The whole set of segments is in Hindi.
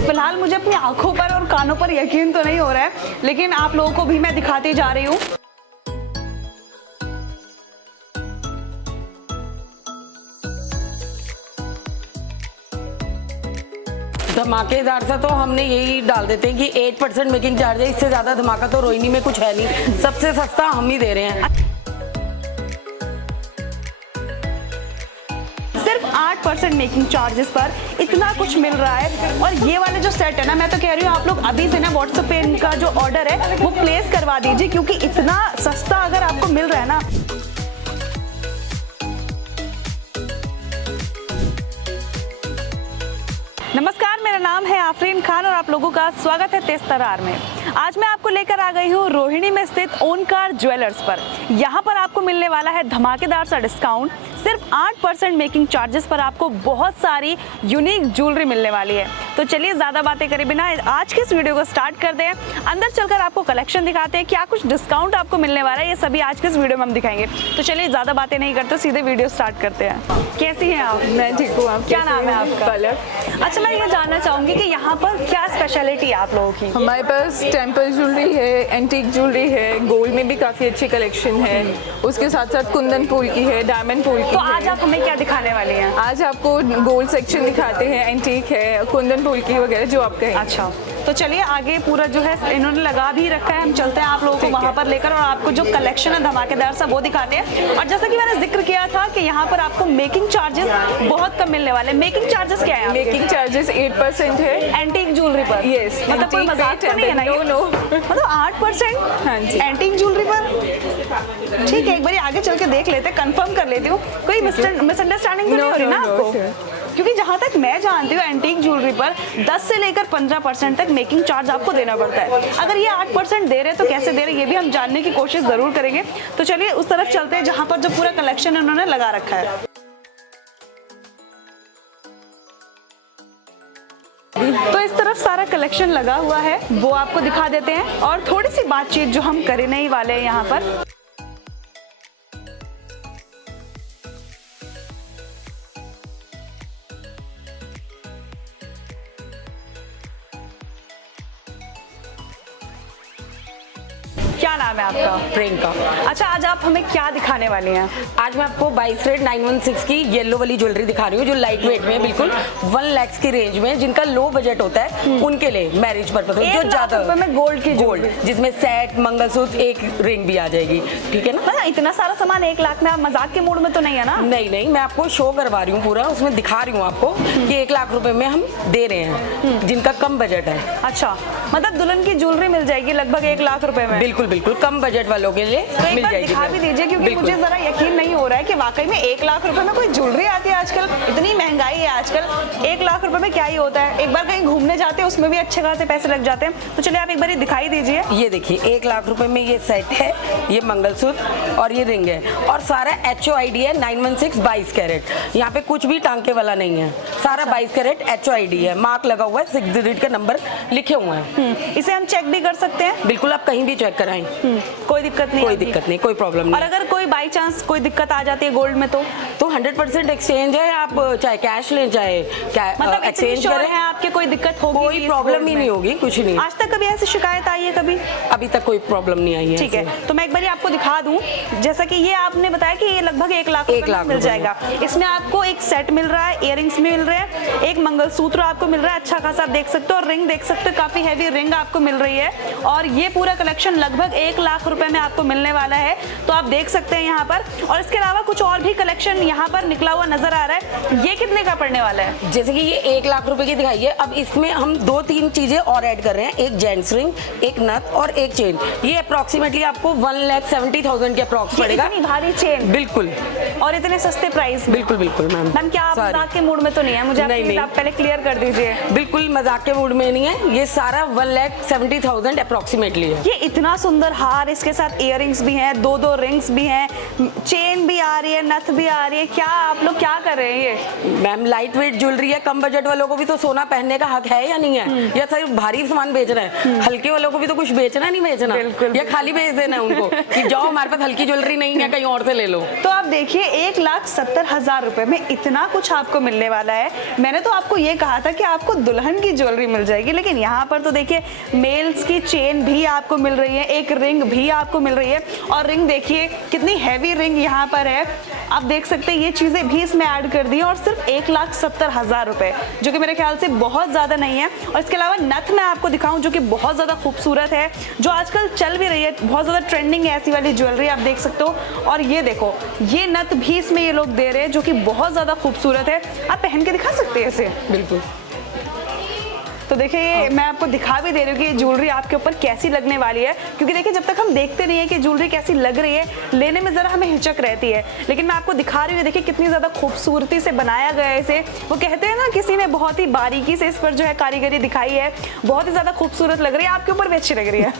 वैसे फिलहाल मुझे अपनी आंखों पर और कानों पर यकीन तो नहीं हो रहा है, लेकिन आप लोगों को भी मैं दिखाती जा रही हूँ। धमाकेदार सा तो हमने यही डाल देते हैं कि 8% मेकिंग चार्ज है, इससे ज्यादा धमाका तो रोहिणी में कुछ है नहीं, सबसे सस्ता हम ही दे रहे हैं। सिर्फ 8% मेकिंग चार्जेस पर इतना कुछ मिल रहा है। और ये वाले जो सेट है ना, मैं तो कह रही हूँ आप लोग अभी से ना व्हाट्सएप पे इनका जो ऑर्डर है वो प्लेस करवा दीजिए, क्योंकि इतना सस्ता अगर आपको मिल रहा है ना। नमस्कार, मेरा नाम है आफरीन खान और आप लोगों का स्वागत है तेज तरार में। आज मैं आपको लेकर आ गई हूँ रोहिणी में स्थित ओंकार ज्वेलर्स पर। यहाँ पर आपको मिलने वाला है धमाकेदार सा डिस्काउंट। सिर्फ 8% मेकिंग चार्जेस पर आपको बहुत सारी यूनिक ज्वेलरी मिलने वाली है। तो चलिए ज़्यादा बातें करे बिना आज की इस वीडियो को स्टार्ट कर दें। अंदर चलकर आपको कलेक्शन दिखाते हैं, क्या कुछ डिस्काउंट आपको मिलने वाला है, ये सभी आज के इस वीडियो में हम दिखाएंगे। तो चलिए ज़्यादा बातें नहीं करते, सीधे वीडियो स्टार्ट करते हैं। कैसी हैं आप? मैं ठीक हूँ। आप क्या नाम है आपका? पलक। अच्छा, मैं ये जानना चाहूँगी कि यहाँ पर क्या स्पेशलिटी है आप लोगों की? हमारे पास टेम्पल ज्वेलरी है, एंटीक ज्वेलरी है, गोल्ड में भी काफ़ी अच्छी कलेक्शन है। उसके साथ साथ कुंदन फूल की है, डायमंड फूल की तो है। आज आप हमें क्या दिखाने वाली हैं? आज आपको गोल्ड सेक्शन दिखाते हैं, एंटीक है, कुंदन फूल की वगैरह जो आप कहें। अच्छा, तो चलिए आगे पूरा जो है इन्होंने लगा भी रखा है, हम चलते हैं आप लोगों को वहाँ पर लेकर और आपको जो कलेक्शन है धमाकेदार सा वो दिखाते हैं। और जैसा कि मैंने जिक्र किया था कि यहाँ पर आपको मेकिंग चार्जेस बहुत कम मिलने वाले। मेकिंग चार्जेस क्या है? मेकिंग चार्जेस 8% है एंटीक ज्वेलरी पर। यस, मतलब कोई मजाक तो नहीं है ना? नो मतलब 8% हाँ जी। एंटीक ज्वेलरी पर। ठीक है, एक बार आगे चल के देख लेते हैं, कंफर्म कर लेती हूँ। कोई मिसअंडरस्टैंडिंग तो नहीं हो रही ना आपको? क्योंकि जहाँ तक मैं जानती हूँ एंटीक ज्वेलरी पर 10 से लेकर 15% तक मेकिंग चार्ज आपको देना पड़ता है। अगर ये 8% दे रहे हैं तो कैसे दे रहे हैं, ये भी हम जानने की कोशिश जरूर करेंगे। तो चलिए उस तरफ चलते हैं जहाँ पर जो पूरा कलेक्शन उन्होंने लगा रखा है। तो इस तरफ सारा कलेक्शन लगा हुआ है, वो आपको दिखा देते हैं। और थोड़ी सी बातचीत जो हम करने ही वाले हैं यहाँ पर। क्या नाम है आपका? प्रियंका। अच्छा, आज आप हमें क्या दिखाने वाली हैं? आज मैं आपको 22 916 की येलो वाली ज्वेलरी दिखा रही हूँ, जो लाइट वेट में बिल्कुल 1 लाख की रेंज में, जिनका लो बजट होता है उनके लिए मैरिज पर्पस जो ज्यादा में गोल्ड की गोल्ड, जिसमें सेट, मंगलसूत्र, एक रिंग भी आ जाएगी। ठीक है ना? मतलब इतना सारा सामान 1 लाख में, आप मजाक के मूड में तो नहीं है ना? नहीं, मैं आपको शो करवा रही हूँ पूरा, उसमें दिखा रही हूँ आपको कि 1 लाख रुपए में हम दे रहे हैं जिनका कम बजट है। अच्छा, मतलब दुल्हन की ज्वेलरी मिल जाएगी लगभग 1 लाख रुपए में? बिल्कुल कम बजट वालों के लिए तो मिल जाएगी। दिखा भी दीजिए, क्योंकि मुझे जरा यकीन नहीं हो रहा है कि वाकई में 1 लाख रुपए में कोई ज्वेलरी आती है आजकल। इतनी महंगाई है आजकल, 1 लाख रुपए में क्या ही होता है। एक बार कहीं घूमने जाते हैं उसमें भी अच्छे खासे पैसे लग जाते हैं। तो चलिए आप एक बार दिखाई दीजिए। ये देखिए, 1 लाख रुपए में ये सेट है, ये मंगलसूत्र और ये रिंग है, और सारा HOID है 916 22 कैरेट। यहाँ पे कुछ भी टांके वाला नहीं है, सारा 22 कैरेट HOID है, मार्क लगा हुआ है, 6 डिजिट का नंबर लिखे हुए हैं। इसे हम चेक भी कर सकते हैं? बिल्कुल, आप कहीं भी चेक कराएं, कोई दिक्कत नहीं? कोई दिक्कत नहीं, कोई प्रॉब्लम नहीं। और अगर कोई बाई चांस कोई दिक्कत आ जाती है गोल्ड में तो 100% एक्सचेंज है, आप चाहे कैश लें चाहे मतलब एक्सचेंज करें, है आपके कोई दिक्कत होगी? कोई प्रॉब्लम ही नहीं होगी, कुछ नहीं। आज तक कभी ऐसी शिकायत आई है कभी? अभी तक कोई प्रॉब्लम नहीं आई है। ठीक है, तो मैं एक बार आपको दिखा दूं। जैसा कि ये आपने बताया कि ये लगभग 1 लाख रुपए मिल जाएगा। इसमें आपको एक सेट मिल रहा है, इयररिंग्स मिल रहे हैं, एक मंगलसूत्र आपको मिल रहा है, अच्छा खासा आप देख सकते हो, और रिंग देख सकते हो, काफी हैवी रिंग आपको मिल रही है। और ये पूरा कलेक्शन लगभग 1 लाख रुपए में आपको मिलने वाला है, तो आप देख सकते हैं यहाँ पर। और इसके अलावा कुछ और भी कलेक्शन यहाँ पर निकला हुआ नजर आ रहा है। ये कितने का पड़ने वाला है? जैसे कि ये 1 लाख रुपए की दिखाई है, अब इसमें हम 2-3 चीजें और ऐड कर रहे हैं, एक जेंट्स रिंग, एक नथ और एक चेन। ये अप्रोक्सीमेटली आपको 1,70,000 के अप्रोक्स पड़ेगा। इतनी भारी चेन? बिल्कुल, और इतने सस्ते प्राइस में? बिल्कुल मैम, क्या आप मजाक के मूड में तो नहीं है? मुझे नहीं, आप पहले क्लियर कर दीजिए। बिल्कुल मजाक के मूड में नहीं है, ये सारा 1,70,000 अप्रोक्सीमेटली है। ये इतना सुंदर सुंदर हार, इसके साथ इयररिंग्स भी हैं, 2-2 रिंग्स भी हैं, चेन भी आ रही है, नथ भी आ रही है। क्या आप लोग क्या कर रहे हैं ये? मैम लाइट वेट ज्वेलरी है, कम बजट वालों को भी तो सोना पहनने का हक है या नहीं है? या सिर्फ भारी सामान बेच रहे हैं? हल्के वालों को भी तो कुछ बेचना नहीं बेचना, बिल्कुल। या खाली बेच देना है उनको कि जाओ हमारे पास हल्की ज्वेलरी नहीं है, कहीं और से ले लो। तो आप देखिए 1,70,000 रुपए में इतना कुछ आपको मिलने वाला है। मैंने तो आपको ये कहा था कि आपको दुल्हन की ज्वेलरी मिल जाएगी, लेकिन यहाँ पर तो देखिए मेल्स की चेन भी आपको मिल रही है, एक रिंग भी आपको मिल रही है। और रिंग देखिए कितनी हैवी रिंग यहाँ पर है, आप देख सकते हैं ये चीज़ें भी इसमें ऐड कर दी है, और सिर्फ 1,70,000 रुपए, जो कि मेरे ख्याल से बहुत ज़्यादा नहीं है। और इसके अलावा नथ मैं आपको दिखाऊं जो कि बहुत ज़्यादा खूबसूरत है, जो आजकल चल भी रही है, बहुत ज़्यादा ट्रेंडिंग है ऐसी वाली ज्वेलरी, आप देख सकते हो। और ये देखो ये नथ भी इसमें ये लोग दे रहे हैं, जो कि बहुत ज़्यादा खूबसूरत है। आप पहन के दिखा सकते हैं इसे? बिल्कुल। तो देखिए ये मैं आपको दिखा भी दे रही हूँ कि ये ज्वेलरी आपके ऊपर कैसी लगने वाली है, क्योंकि देखिए जब तक हम देखते नहीं है कि ज्वेलरी कैसी लग रही है, लेने में ज़रा हमें हिचक रहती है, लेकिन मैं आपको दिखा रही हूँ। देखिए कितनी ज़्यादा खूबसूरती से बनाया गया है इसे। वो कहते हैं ना किसी ने बहुत ही बारीकी से इस पर जो है कारीगरी दिखाई है, बहुत ही ज़्यादा खूबसूरत लग रही है, आपके ऊपर भी अच्छी लग रही है।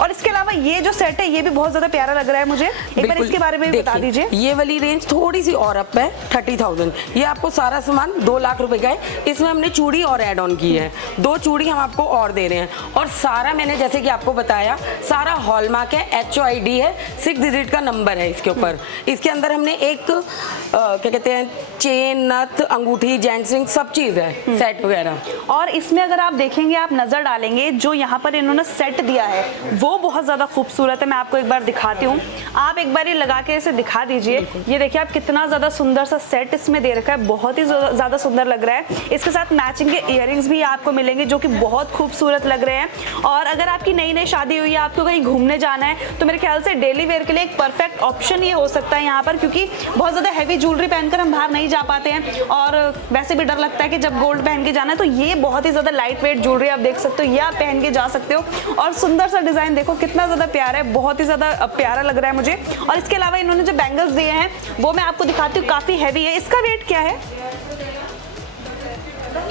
और इसके अलावा ये जो सेट है ये भी बहुत ज्यादा प्यारा लग रहा है मुझे, एक बार इसके बारे में भी बता दीजिए। ये वाली रेंज थोड़ी सी और अप है, 30,000। ये आपको सारा सामान 2 लाख रुपए का है। इसमें हमने चूड़ी और ऐड ऑन की है, 2 चूड़ी हम आपको और दे रहे हैं। और सारा मैंने जैसे कि आपको बताया सारा हॉलमार्क है, HOID है, 6 डिजिट का नंबर है इसके ऊपर। इसके अंदर हमने एक क्या कहते हैं चेन, नथ, अंगूठी, जेंट्स रिंग सब चीज़ है, सेट वगैरह। और इसमें अगर आप देखेंगे, आप नजर डालेंगे, जो यहाँ पर इन्होंने सेट दिया है वो बहुत ज्यादा खूबसूरत है। मैं आपको एक बार दिखाती हूँ, आप एक बार ये लगा के इसे दिखा दीजिए। ये देखिए आप कितना ज्यादा सुंदर सा सेट इसमें दे रखा है, बहुत ही ज्यादा सुंदर लग रहा है। इसके साथ मैचिंग के इयररिंग्स भी आपको मिलेंगे जो कि बहुत खूबसूरत लग रहे हैं। और अगर आपकी नई नई शादी हुई है, आपको कहीं घूमने जाना है, तो मेरे ख्याल से डेली वेयर के लिए एक परफेक्ट ऑप्शन ये हो सकता है यहाँ पर, क्योंकि बहुत ज्यादा हैवी ज्वेलरी पहनकर हम बाहर नहीं जा पाते हैं, और वैसे भी डर लगता है कि जब गोल्ड पहन के जाना है। तो ये बहुत ही ज्यादा लाइट वेट ज्वेलरी आप देख सकते हो, ये आप पहन के जा सकते हो। और सुंदर सा डिजाइन देखो कितना ज्यादा प्यारा है, बहुत ही ज्यादा प्यारा लग रहा है मुझे। और इसके अलावा इन्होंने जो बैंगल्स दिए हैं वो मैं आपको दिखाती हूँ, काफी हैवी है। इसका वेट क्या है?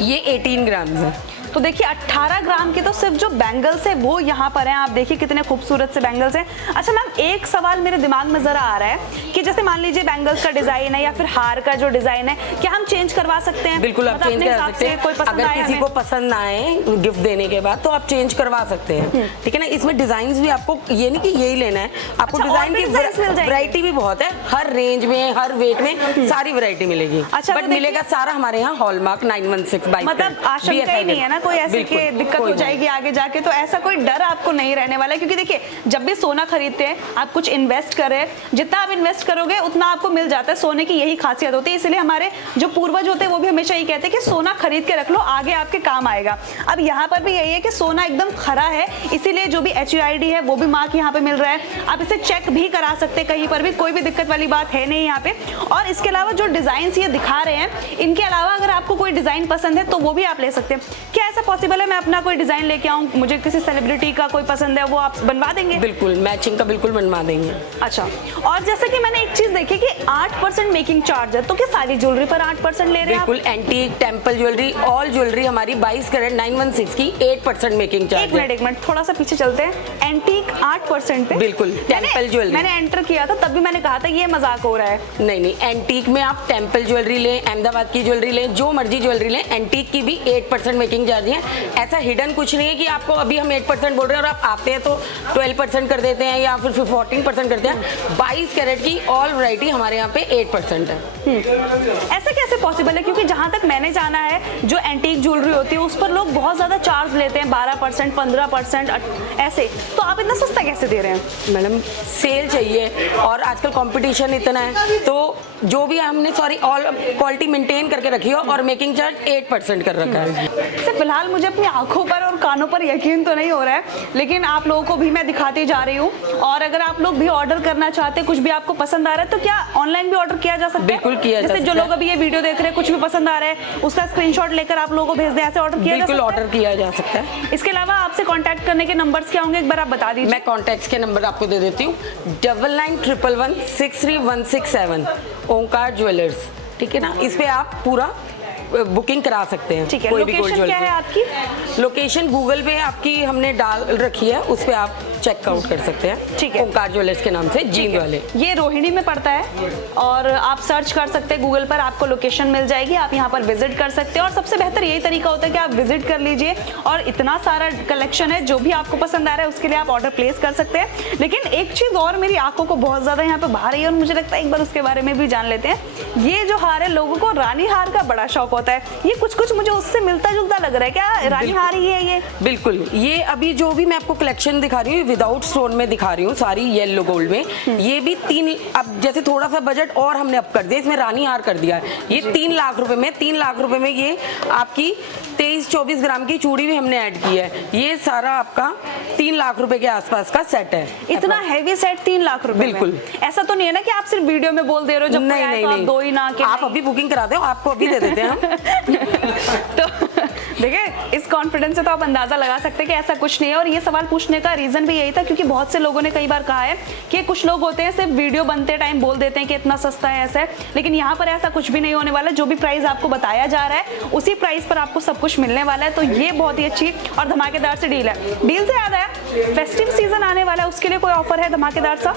ये 18 ग्राम है। तो देखिए 18 ग्राम के तो सिर्फ जो बैंगल्स है वो यहाँ पर हैं। आप देखिए कितने खूबसूरत से बैंगल्स हैं। अच्छा मैम, एक सवाल मेरे दिमाग में जरा आ रहा है कि जैसे मान लीजिए बैंगल्स का डिजाइन है या फिर हार का जो डिजाइन है, क्या हम चेंज करवा सकते हैं? बिल्कुल आप मतलब चेंज अपने करा हिसाब सकते से हैं। कोई पसंद अगर आए किसी हमें? को पसंद ना आए गिफ्ट देने के बाद तो आप चेंज करवा सकते हैं, ठीक है ना। इसमें डिजाइन भी आपको ये नहीं कि यही लेना है, आपको अच्छा, डिजाइन और भी की designs मिल जाएंगे? वैरायटी भी बहुत है, हर रेंज में हर वेट में सारी वैरायटी मिलेगी। अच्छा, बट तो मिलेगा सारा हमारे यहाँ हॉलमार्क 916 22। मतलब आशंका ही नहीं है ना कोई ऐसी कि दिक्कत हो जाएगी आगे जाके, तो ऐसा कोई डर आपको नहीं रहने वाला है। क्योंकि देखिए जब भी सोना खरीदते हैं आप कुछ इन्वेस्ट कर रहे हैं, जितना आप इन्वेस्ट करोगे उतना आपको मिल जाता है। सोने की यही खासियत होती है, इसलिए हमारे जो पूर्वज होते हैं वो भी हमेशा यही कहते हैं कि सोना खरीद के रख लो, आगे आपके काम आएगा। अब यहाँ पर भी यही है कि सोना एकदम खरा है, इसीलिए जो भी HOID है वो भी मार्क यहाँ पे मिल रहा है। आप इसे चेक भी करा सकते हैं कहीं पर भी, कोई भी दिक्कत वाली बात है नहीं यहाँ पे। और इसके अलावा जो डिजाइन ये दिखा रहे हैं, इनके अलावा अगर आपको कोई डिजाइन पसंद है तो वो भी आप ले सकते हैं। क्या ऐसा पॉसिबल है मैं अपना कोई डिजाइन लेके आऊँ, मुझे किसी सेलिब्रिटी का कोई पसंद है वो आप बनवा देंगे? बिल्कुल मैचिंग का बिल्कुल बनवा देंगे। अच्छा, और जैसे कि मैंने एक चीज देखी कि 8% मेकिंग चार्ज है, तो क्या सारी ज्वेलरी पर 8% ले रहे हैं आप? बिल्कुल antique, temple jewellery, all jewellery हमारी 22 कैरेट 916 की 8% मेकिंग चार्ज है। एक मिनट थोड़ा सा पीछे चलते हैं। एंटीक 8% पे? बिल्कुल, टेम्पल ज्वेलरी। मैंने एंटर किया था तब भी मैंने कहा था ये मजाक हो रहा है। नहीं, एंटीक में आप टेम्पल ज्वेलरी लें, अहमदाबाद की ज्वेलरी लें, जो मर्जी ज्वेलरी लें, एंटीक की भी 8% मेकिंग चार्ज है। ऐसा हिडन कुछ नहीं है कि आपको अभी हम 8% बोल रहे हैं और आप आते हैं तो 12% कर देते हैं या फिर 14% करते हैं। 22 कैरेट की ऑल वैरायटी हमारे यहाँ पे 8% है। ऐसा कैसे पॉसिबल है? क्योंकि जहाँ तक मैंने जाना है जो एंटीक ज्वेलरी होती है उस पर लोग बहुत ज्यादा चार्ज लेते हैं, 12%, 15% ऐसे, तो आप इतना सस्ता कैसे दे रहे हैं? मैडम सेल चाहिए और आजकल कंपटीशन इतना है, तो जो भी हमने ऑल क्वालिटी मेंटेन करके रखी हो और मेकिंग चार्ज 8% कर रखा है। फिलहाल मुझे अपनी आंखों पर और कानों पर यकीन तो नहीं हो रहा है, लेकिन आप लोगों को भी मैं दिखाती जा रही हूँ। और अगर आप लोग भी ऑर्डर करना चाहते हैं, कुछ भी आपको पसंद आ रहा है, तो क्या ऑनलाइन भी ऑर्डर किया जा सकता है? बिल्कुल किया जा सकता है। जैसे जो लोग अभी ये वीडियो देख रहे हैं, कुछ भी पसंद आ रहा है उसका स्क्रीनशॉट लेकर आप लोगों को भेज दें, ऐसे ऑर्डर किया जा सकता है? बिल्कुल ऑर्डर किया जा सकता है। इसके अलावा आपसे कांटेक्ट करने के नंबर्स क्या होंगे एक बार आप बता दीजिए। मैं कॉन्टैक्ट्स के नंबर आपको दे देती हूँ, 9911163167 ओंकार ज्वेलर्स, ठीक है ना। इस पे आप पूरा बुकिंग करा सकते हैं। ठीक है, कोई भी गोल्ड लोकेशन क्या है आपकी? लोकेशन गूगल पे आपकी हमने डाल रखी है, उस पे आप चेकआउट कर सकते हैं। ठीक है। ओंकार ज्वेलर्स के नाम से, जींद वाले। ये रोहिणी में पड़ता है और आप सर्च कर सकते हैं गूगल पर, आपको लोकेशन मिल जाएगी, आप यहाँ पर विजिट कर सकते हैं। और सबसे बेहतर यही तरीका होता है कि आप विजिट कर लीजिए और इतना सारा कलेक्शन है, जो भी आपको पसंद आ रहा है उसके लिए आप ऑर्डर प्लेस कर सकते हैं। लेकिन एक चीज और मेरी आंखों को बहुत ज्यादा यहाँ पे भा रही है और मुझे लगता है एक बार उसके बारे में भी जान लेते हैं। ये जो हार है, लोगों को रानी हार का बड़ा शौक होता है, ये कुछ कुछ मुझे उससे मिलता जुलता लग रहा है, क्या रानी हार ही है ये? बिल्कुल, ये अभी जो भी मैं आपको कलेक्शन दिखा रही हूँ विदाउट स्टोन में दिखा रही हूँ, सारी येलो गोल्ड में। ये भी 3, अब जैसे थोड़ा सा बजट और हमने अप कर दिया, इसमें रानी हार कर दिया है। ये 3 लाख रुपए में, 3 लाख रुपए में ये आपकी 23-24 ग्राम की चूड़ी भी हमने ऐड की है। ये सारा आपका 3 लाख रुपए के आसपास का सेट है। इतना हैवी सेट 3 लाख रुपए में? बिल्कुल। ऐसा तो नहीं है ना कि आप सिर्फ वीडियो में बोल दे रहे हो, जब कोई आए तो आप दो ही ना के? आप अभी बुकिंग करा दो, आपको अभी दे देते हैं हम। तो देखिए, इस कॉन्फिडेंस से तो आप अंदाजा लगा सकते हैं कि ऐसा कुछ नहीं है। और ये सवाल पूछने का रीजन भी यही था क्योंकि बहुत से लोगों ने कई बार कहा है कि कुछ लोग होते हैं सिर्फ वीडियो बनते टाइम बोल देते हैं कि इतना सस्ता है, ऐसा है, लेकिन यहाँ पर ऐसा कुछ भी नहीं होने वाला। जो भी प्राइस आपको बताया जा रहा है उसी प्राइस पर आपको सब कुछ मिलने वाला है। तो ये बहुत ही अच्छी और धमाकेदार से डील है। डील से याद आया, फेस्टिव सीजन आने वाला है, उसके लिए कोई ऑफर है धमाकेदार सा?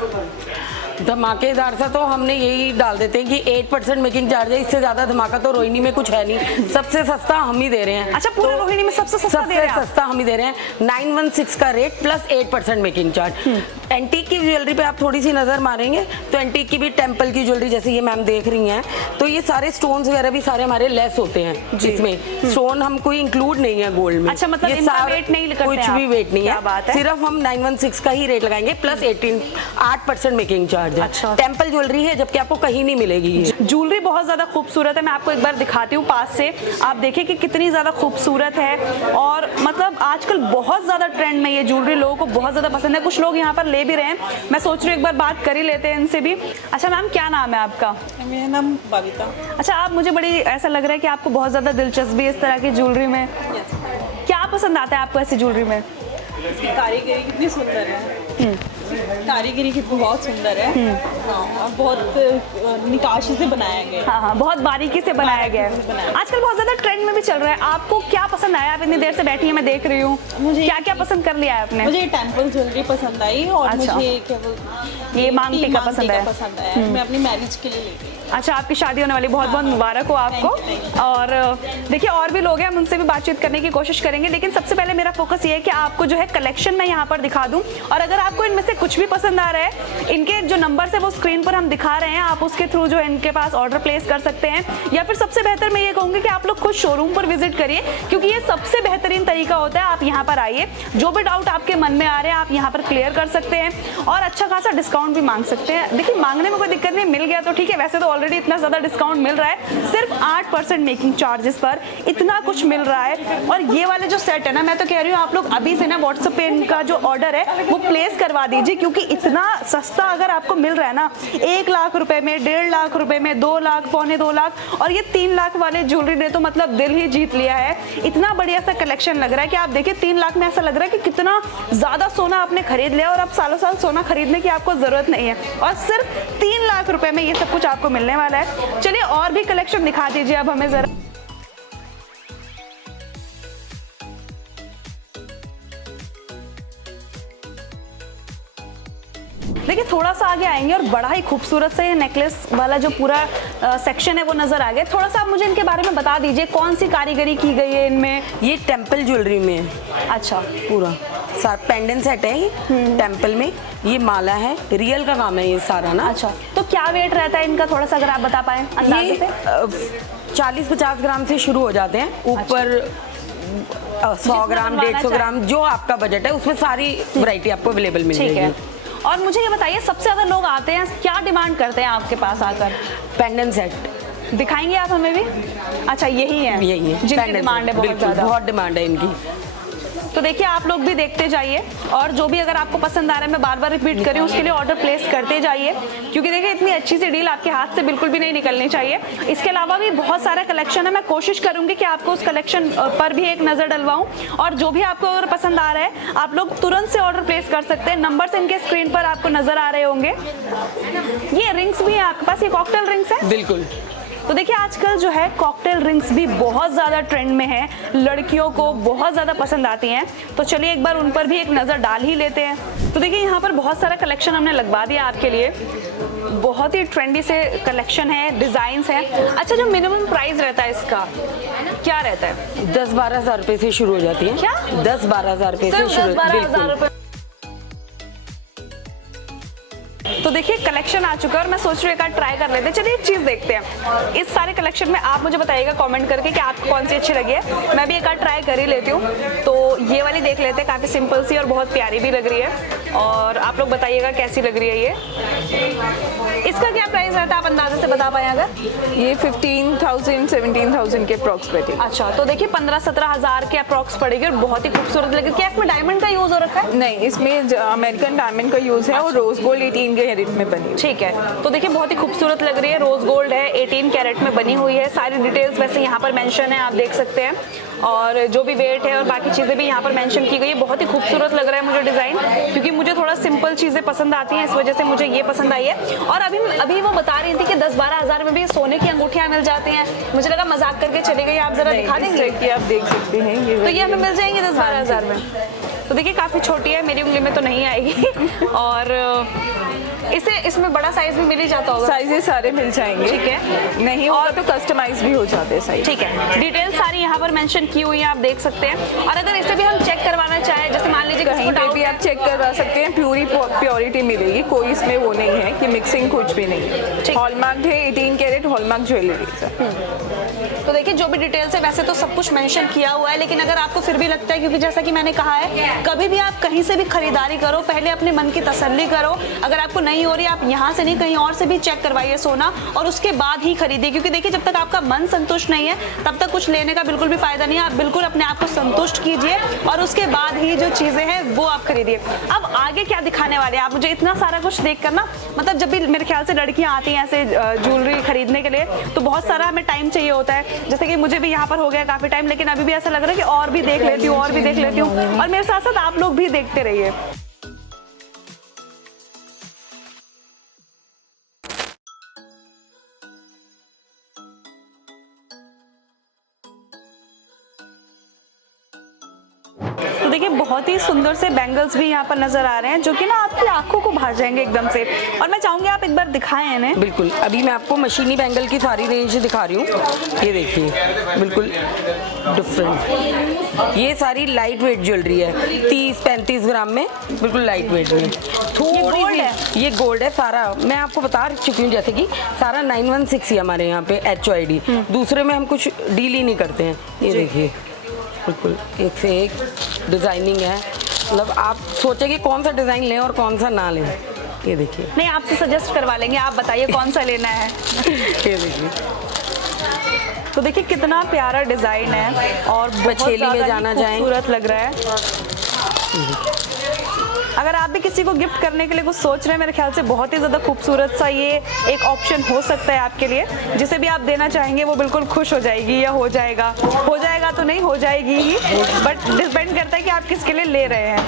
धमाकेदार सा तो हमने यही डाल देते हैं कि 8% मेकिंग चार्ज है, इससे ज्यादा धमाका तो रोहिणी में कुछ है नहीं, सबसे सस्ता हम ही दे रहे हैं। अच्छा, पूरे रोहिणी में सबसे सस्ता दे रहे हैं आप? सस्ता हम ही दे रहे हैं, 916 का rate plus 8% making charge. Antique की ज्वेलरी पे आप थोड़ी सी नजर मारेंगे तो एंटीक की भी टेम्पल की ज्वेलरी जैसे ये मैम देख रही हैं, तो ये सारे स्टोन्स वगैरह भी सारे हमारे लेस होते हैं, जिसमें स्टोन हम कोई इंक्लूड नहीं है गोल्ड में। अच्छा, मतलब इनका वेट नहीं करते कुछ भी वेट नहीं है, सिर्फ हम 916 का ही रेट लगाएंगे प्लस 8% मेकिंग चार्ज है। अच्छा। टेम्पल ज्वेलरी है, जबकि आपको कहीं नहीं मिलेगी ये। ज्वेलरी बहुत ज्यादा खूबसूरत है, मैं आपको एक बार दिखाती हूँ पास से, आप देखिए कि कितनी ज्यादा खूबसूरत है। और मतलब आजकल बहुत ज्यादा ट्रेंड में ये ज्वेलरी लोगों को बहुत ज्यादा पसंद है, कुछ लोग यहाँ पर ले भी रहे हैं। मैं सोच रही हूँ एक बार बात कर ही लेते हैं इनसे भी। अच्छा मैम, क्या नाम है आपका? मेरा नाम बबीता। अच्छा, आप मुझे बड़ी ऐसा लग रहा है कि आपको बहुत ज्यादा दिलचस्पी है इस तरह की ज्वेलरी में। क्या पसंद आता है आपको ऐसी ज्वेलरी में? इसकी कारीगरी कितनी सुंदर है, कारीगरी कितनी बहुत सुंदर है। हाँ, बहुत निकाशी से बनाया गया है। हाँ हाँ, बहुत बारीकी से बनाया गया है। आजकल बहुत ज्यादा ट्रेंड में भी चल रहा है। आपको क्या पसंद आया? आप इतनी देर से बैठी हैं, मैं देख रही हूँ, मुझे क्या क्या पसंद कर लिया है आपने? मुझे टेम्पल ज्वेलरी पसंद आई और अच्छा। मुझे क्या बोलते ये मांग टीका पसंद है? पसंद आया, मैं अपनी मैरिज के लिए लेती हूँ। अच्छा, आपकी शादी होने वाली, बहुत बहुत मुबारक हो आपको। और देखिए, और भी लोग हैं, हम उनसे भी बातचीत करने की कोशिश करेंगे, लेकिन सबसे पहले मेरा फोकस ये है कि आपको जो है कलेक्शन मैं यहाँ पर दिखा दूँ। और अगर आपको इनमें से कुछ भी पसंद आ रहा है, इनके जो नंबर्स है वो स्क्रीन पर हम दिखा रहे हैं, आप उसके थ्रू जो है इनके पास ऑर्डर प्लेस कर सकते हैं। या फिर सबसे बेहतर मैं ये कहूँगी कि आप लोग खुद शोरूम पर विजिट करिए, क्योंकि ये सबसे बेहतरीन तरीका होता है। आप यहाँ पर आइए, जो भी डाउट आपके मन में आ रहे हैं आप यहाँ पर क्लियर कर सकते हैं और अच्छा खासा डिस्काउंट भी मांग सकते हैं। देखिए, मांगने में कोई दिक्कत नहीं, मिल गया तो ठीक है। वैसे तो ऑलरेडी इतना ज्यादा डिस्काउंट मिल रहा है, सिर्फ 8% मेकिंग चार्जेस पर इतना कुछ मिल रहा है। और ये वाले जो सेट है ना, मैं तो कह रही हूँ आप लोग अभी से ना व्हाट्सएप पे इनका जो ऑर्डर है वो प्लेस करवा दीजिए, क्योंकि इतना सस्ता अगर आपको मिल रहा है ना, 1 लाख रुपए में, 1.5 लाख रुपए में, 2 लाख, पौने 2 लाख, और ये 3 लाख वाले ज्वेलरी ने तो मतलब दिल ही जीत लिया है। इतना बढ़िया सा कलेक्शन लग रहा है कि आप देखिए 3 लाख में ऐसा लग रहा है कि कितना ज्यादा सोना आपने खरीद लिया और अब सालों साल सोना खरीदने की आपको जरूरत नहीं है, और सिर्फ 3 लाख रुपए में ये सब कुछ आपको मिलने वाला है। चलिए और भी कलेक्शन दिखा दीजिए अब हमें जरा। देखिए, थोड़ा सा आगे आएंगे और बड़ा ही खूबसूरत से ये नेकलेस वाला जो पूरा सेक्शन है वो नजर आ गया। थोड़ा सा आप मुझे इनके बारे में बता दीजिए, कौन सी कारीगरी की गई है इनमें? ये टेम्पल ज्वेलरी में है। अच्छा, पूरा सारा पेंडेंट सेट है ये टेम्पल में। ये माला है, रियल का काम है ये सारा ना। अच्छा, तो क्या वेट रहता है इनका, थोड़ा सा अगर आप बता पाए अंदाजे से? 40-50 ग्राम से शुरू हो जाते हैं, ऊपर 100 ग्राम, 150 ग्राम, जो आपका बजट है उसमें सारी वैरायटी आपको अवेलेबल मिल जाएगी। और मुझे ये बताइए, सबसे ज्यादा लोग आते हैं, क्या डिमांड करते हैं आपके पास आकर? पेंडेंट सेट दिखाएंगे आप हमें भी? अच्छा, यही है जिनकी डिमांड है बहुत ज्यादा? बहुत डिमांड है इनकी। तो देखिए, आप लोग भी देखते जाइए और जो भी अगर आपको पसंद आ रहा है, मैं बार बार रिपीट कर रही हूँ, उसके लिए ऑर्डर प्लेस करते जाइए, क्योंकि देखिए इतनी अच्छी सी डील आपके हाथ से बिल्कुल भी नहीं निकलनी चाहिए। इसके अलावा भी बहुत सारा कलेक्शन है, मैं कोशिश करूंगी कि आपको उस कलेक्शन पर भी एक नज़र डलवाऊं, और जो भी आपको अगर पसंद आ रहा है आप लोग तुरंत से ऑर्डर प्लेस कर सकते हैं। नंबर्स इनके स्क्रीन पर आपको नजर आ रहे होंगे। ये रिंग्स भी है आपके पास, ये कॉकटेल रिंग्स है? बिल्कुल, तो देखिए आजकल जो है कॉकटेल रिंग्स भी बहुत ज़्यादा ट्रेंड में है, लड़कियों को बहुत ज़्यादा पसंद आती हैं। तो चलिए एक बार उन पर भी एक नज़र डाल ही लेते हैं। तो देखिए यहाँ पर बहुत सारा कलेक्शन हमने लगवा दिया आपके लिए, बहुत ही ट्रेंडी से कलेक्शन है, डिज़ाइंस हैं। अच्छा, जो मिनिमम प्राइस रहता है इसका क्या रहता है? 10-12 हज़ार रुपये से शुरू हो जाती है। क्या? 10-12 हज़ार रुपये से सिर्फ शुरू। 10-12 हज़ार बिल्कुल। रुपये। तो देखिए कलेक्शन आ चुका है और मैं सोच रही हूँ एक आध ट्राई कर लेते हैं। चलिए एक चीज़ देखते हैं, इस सारे कलेक्शन में आप मुझे बताइएगा कमेंट करके कि आपको कौन सी अच्छी लगी है। मैं भी एक आध ट्राई कर ही लेती हूँ। तो ये वाली देख लेते हैं, काफ़ी सिंपल सी और बहुत प्यारी भी लग रही है, और आप लोग बताइएगा कैसी लग रही है ये। इसका क्या प्राइस रहता है, आप अंदाजे से बता पाए अगर? ये 15,000 17,000 के अप्रॉक्स बैठे। अच्छा, तो देखिए 15-17 हज़ार के अप्रॉक्स पड़ेगी और बहुत ही खूबसूरत लगेगी। क्या इसमें डायमंड का यूज़ हो रखा है? नहीं, इसमें अमेरिकन डायमंड का यूज़ है और रोज गोल्ड 18 कैरेट में बनी। ठीक है, तो देखिए बहुत ही खूबसूरत लग रही है, रोज गोल्ड है, 18 कैरेट में बनी हुई है। सारी डिटेल्स वैसे यहाँ पर मेंशन है, आप देख सकते हैं, और जो भी वेट है और बाकी चीज़ें भी यहाँ पर मेंशन की गई है। बहुत ही खूबसूरत लग रहा है मुझे डिज़ाइन, क्योंकि मुझे थोड़ा सिंपल चीज़ें पसंद आती हैं, इस वजह से मुझे ये पसंद आई है। और अभी वो बता रही थी कि 10-12 हज़ार में भी सोने की अंगूठियाँ मिल जाती हैं। मुझे लगा मजाक करके चली गई, आप ज़रा दिखा देंगे कि आप देख सकते हैं तो ये हमें मिल जाएंगे 10-12 हज़ार में। तो देखिए काफ़ी छोटी है, मेरी उंगली में तो नहीं आएगी। और इसमें बड़ा साइज भी मिल ही जाता होगा। साइजेस सारे मिल जाएंगे। ठीक है, नहीं और तो कस्टमाइज भी हो जाते हैं साइज। ठीक है, डिटेल सारी यहाँ पर मेंशन की हुई है, आप देख सकते हैं। और अगर इसे भी हम चेक करवाना चाहें, जैसे मान लीजिए कहीं पे भी आप चेक करवा सकते हैं, प्योरिटी मिलेगी, कोई इसमें वो नहीं है कि मिक्सिंग कुछ भी नहीं। हॉलमार्क है, 18 कैरेट हॉलमार्क ज्वेलरी। तो देखिए जो भी डिटेल्स है वैसे तो सब कुछ मेंशन किया हुआ है, लेकिन अगर आपको फिर भी लगता है, क्योंकि जैसा कि मैंने कहा है, कभी भी आप कहीं से भी खरीदारी करो, पहले अपने मन की तसल्ली करो। अगर आपको नहीं हो रही, आप यहाँ से नहीं कहीं और से भी चेक करवाइए सोना, और उसके बाद ही खरीदिए। क्योंकि देखिए जब तक आपका मन संतुष्ट नहीं है तब तक कुछ लेने का बिल्कुल भी फायदा नहीं है। आप बिल्कुल अपने आप को संतुष्ट कीजिए और उसके बाद ही जो चीजें हैं वो आप खरीदिए। अब आगे क्या दिखाने वाले हैं आप मुझे, इतना सारा कुछ देख कर ना, मतलब जब भी मेरे ख्याल से लड़कियां आती हैं ऐसे ज्वेलरी खरीदने के लिए, तो बहुत सारा हमें टाइम चाहिए होता है। जैसे कि मुझे भी यहाँ पर हो गया काफी टाइम, लेकिन अभी भी ऐसा लग रहा है कि और भी देख लेती हूँ, और भी देख लेती हूँ, और मेरे साथ साथ आप लोग भी देखते रहिए। तो देखिए बहुत ही सुंदर से बैंगल्स भी यहाँ पर नजर आ रहे हैं, जो कि ना आपकी आंखों को भा जाएंगे एकदम से। और मैं चाहूंगी आप एक बार दिखाएं इन्हें। बिल्कुल, अभी मैं आपको मशीनी बैंगल की सारी रेंज दिखा रही हूँ। ये देखिए बिल्कुल डिफरेंट, ये सारी लाइट वेट ज्वेलरी है, 30-35 ग्राम में, बिल्कुल लाइट वेट में। थोड़ी सी ये गोल्ड है सारा, मैं आपको बता चुकी हूँ, जैसे कि सारा 916 ही हमारे यहाँ पे HOID, दूसरे में हम कुछ डील ही नहीं करते हैं। ये देखिए बिल्कुल एक से एक डिज़ाइनिंग है, मतलब आप सोचेंगे कौन सा डिज़ाइन लें और कौन सा ना लें। ये देखिए, नहीं आपसे सजेस्ट करवा लेंगे, आप बताइए कौन सा लेना है। ये देखिए, तो देखिए कितना प्यारा डिजाइन है और बछेली में जाना जाए, खूबसूरत लग रहा है। अगर आप भी किसी को गिफ्ट करने के लिए कुछ सोच रहे हैं, मेरे ख्याल से बहुत ही ज़्यादा खूबसूरत सा ये एक ऑप्शन हो सकता है आपके लिए। जिसे भी आप देना चाहेंगे वो बिल्कुल खुश हो जाएगी, या हो जाएगा तो नहीं, हो जाएगी ही, बट डिपेंड करता है कि आप किसके लिए ले रहे हैं।